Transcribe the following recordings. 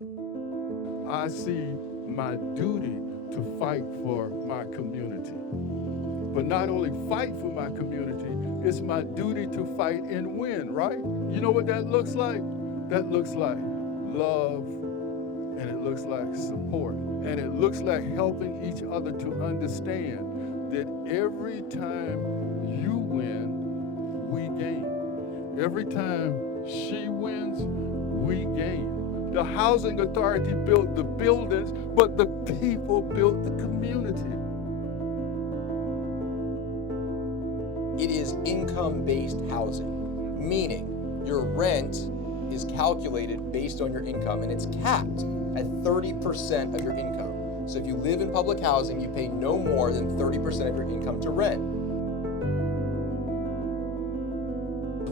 I see my duty to fight for my community. But not only fight for my community, it's my duty to fight and win, right? You know what that looks like? That looks like love, and it looks like support, and it looks like helping each other to understand that every time you win, we gain. Every time she wins, we gain. The Housing Authority built the buildings, but the people built the community. It is income-based housing, meaning your rent is calculated based on your income, and it's capped at 30% of your income. So if you live in public housing, you pay no more than 30% of your income to rent.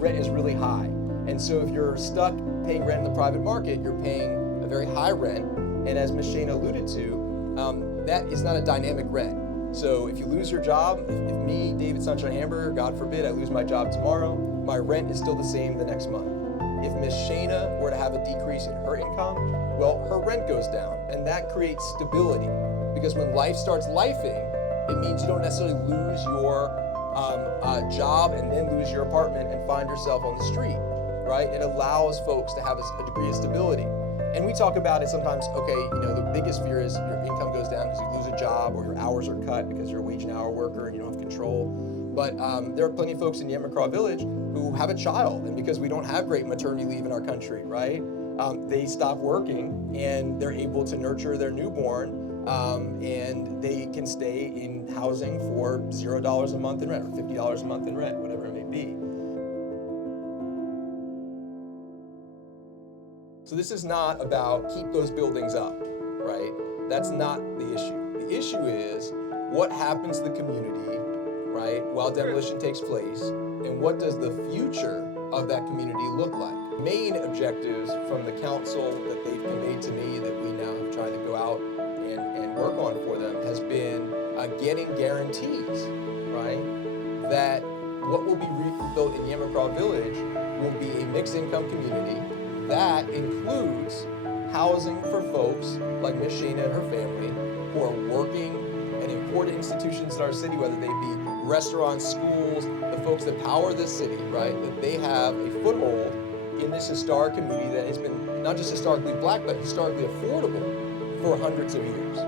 Rent is really high, and so if you're stuck paying rent in the private market, you're paying a very high rent, and as Ms. Shana alluded to, that is not a dynamic rent. So if you lose your job, if me, David Sunshine Hamburger, God forbid, I lose my job tomorrow, my rent is still the same the next month. If Ms. Shana were to have a decrease in her income, well, her rent goes down, and that creates stability. Because when life starts lifing, it means you don't necessarily lose your job and then lose your apartment and find yourself on the street, right? It allows folks to have a degree of stability. And we talk about it sometimes, okay, the biggest fear is your income goes down because you lose a job, or your hours are cut because you're a wage and hour worker and you don't have control. But there are plenty of folks in Yamacraw Village who have a child, and because we don't have great maternity leave in our country, right? They stop working and they're able to nurture their newborn, and they can stay in housing for $0 a month in rent, or $50 a month in rent, whatever it may be. So this is not about keep those buildings up, right? That's not the issue. The issue is what happens to the community, right, while demolition takes place, and what does the future of that community look like? Main objectives from the council that they've conveyed to me that we now have tried to go out and work on for them has been getting guarantees, right, that what will be rebuilt in Yamacraw Village will be a mixed income community that includes housing for folks like Ms. Shana and her family who are working in important institutions in our city, whether they be restaurants, schools, the folks that power this city, right? That they have a foothold in this historic community that has been not just historically black, but historically affordable for hundreds of years.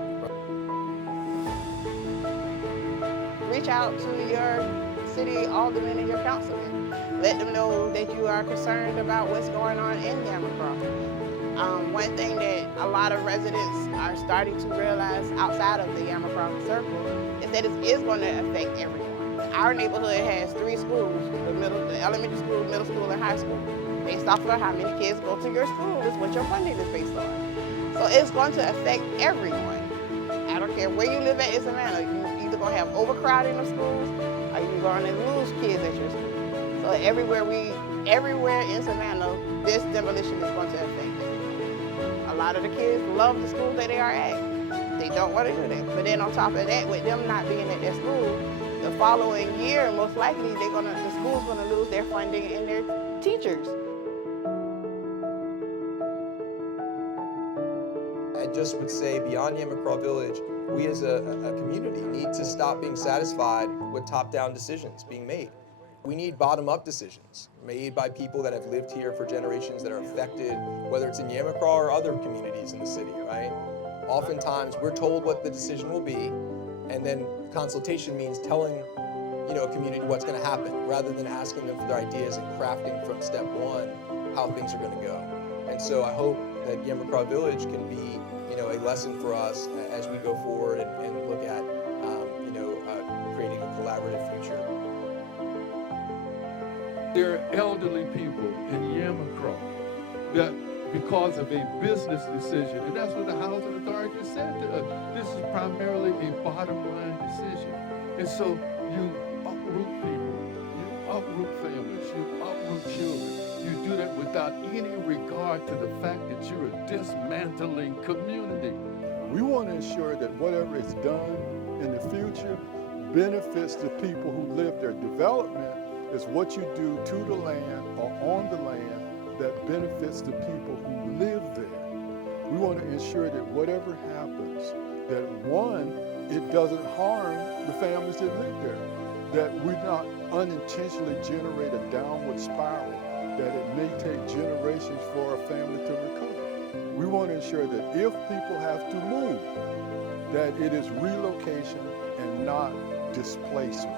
Reach out to your city alderman and your councilman. Let them know that you are concerned about what's going on in Yamacraw. One thing that a lot of residents are starting to realize outside of the Yamacraw circle is that it is going to affect everyone. Our neighborhood has 3 schools, the elementary school, middle school, and high school. Based off of how many kids go to your school is what your funding is based on. So it's going to affect everyone. I don't care where you live at in Savannah. You're either going to have overcrowding of schools, or you're going to lose kids at your school. So everywhere in Savannah, this demolition is going to affect it. A lot of the kids love the school that they are at. They don't want to do that. But then on top of that, with them not being at their school, the following year, most likely, the school's going to lose their funding and their teachers. I just would say beyond Yamacraw Village, we as a community need to stop being satisfied with top-down decisions being made. We need bottom-up decisions made by people that have lived here for generations that are affected, whether it's in Yamacraw or other communities in the city, right? Oftentimes, we're told what the decision will be, and then consultation means telling, a community what's going to happen, rather than asking them for their ideas and crafting from step one how things are going to go. And so I hope that Yamacraw Village can be, a lesson for us as we go forward and look at, creating a collaborative future. There are elderly people in Yamacraw that, because of a business decision, and that's what the Housing Authority said to us, this is primarily a bottom line decision. And so you uproot people, you uproot families, you uproot children. You do that without any regard to the fact that you're a dismantling community. We want to ensure that whatever is done in the future benefits the people who live there. Development is what you do to the land or on the land that benefits the people who live there. We want to ensure that whatever happens, that one, it doesn't harm the families that live there, that we not unintentionally generate a downward spiral, that it may take generations for a family to recover. We want to ensure that if people have to move, that it is relocation and not displacement.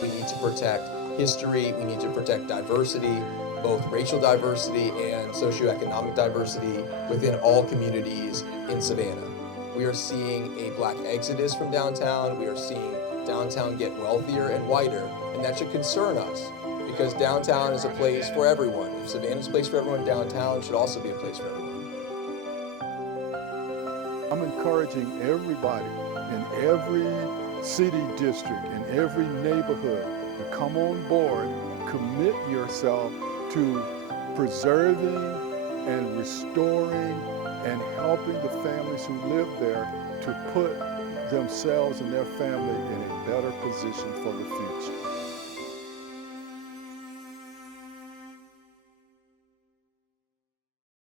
We need to protect history, we need to protect diversity, both racial diversity and socioeconomic diversity within all communities in Savannah. We are seeing a Black exodus from downtown. We are seeing downtown get wealthier and whiter, and that should concern us because downtown is a place for everyone. If Savannah's a place for everyone, downtown should also be a place for everyone. I'm encouraging everybody in every city district, in every neighborhood to come on board, commit yourself to preserving and restoring and helping the families who live there to put themselves and their family in a better position for the future.